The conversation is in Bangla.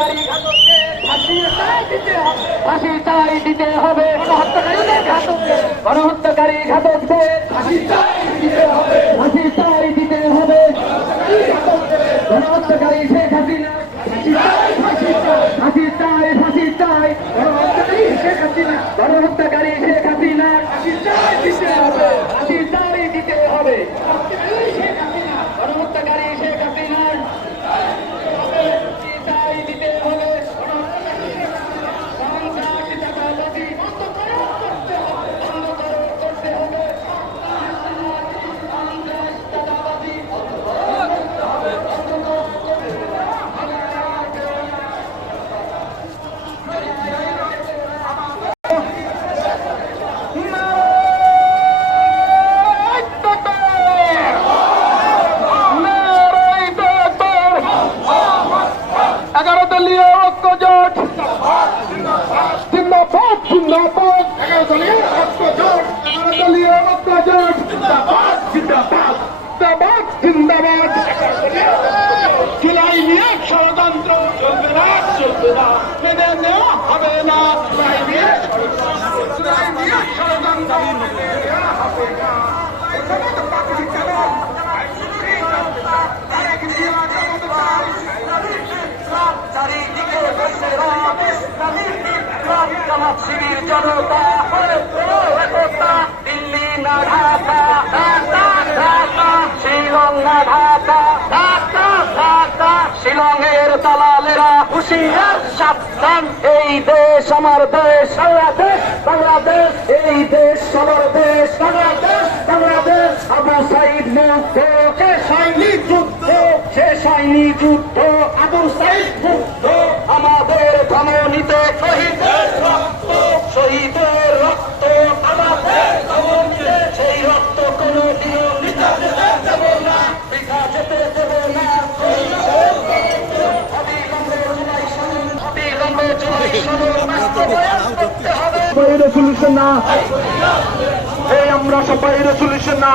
গণহত্যাকারী ঘাতককে ফাঁসি চাই দিতে হবে, গণহত্যাকারী ঘাতকদের ফাঁসি চাই দিতে হবে, গণহত্যাকারী শেখ হাসিনা ফাঁসি চাই, গণহত্যাকারী শেখ হাসিনা ফাঁসি চাই দিতে হবে, গণহত্যাকারী শেখ হাসিনার ফাঁসি চাই দিতে হবে, সন্ত্রাসী চাঁদাবাজি বন্ধ করতে হবে, সন্ত্রাস চাঁদাবাজি জুলাই নিয়ে ষড়যন্ত্র চলবে না মেনে নেওয়া হবে না। জুলাই নিয়ে ষড়যন্ত্র মেনে নেওয়া হবে না। শিবির জনতা দিল্লি না ঢাকা, শিলং না ঢাকা, শিলংয়ের দালালেরা হুঁশিয়ার সাবধান, এই দেশ আমার দেশ, বাংলাদেশ এই দেশ আমার দেশ, বাংলাদেশ। আবু সাইদ মুক্ত, শেষ হয়নি যুদ্ধ, আবু সাইদ মুক্ত। আমাদের ধমনীতে শহীদের রক্ত, আমাদের ধমনীতে সেই রক্ত কোনো দিনও বৃথা যেতে দেব না, অবিলম্বে জুলাই সনদ বাস্তবায়ন করতে হবে। আমরা সবাই রেজলিউশন না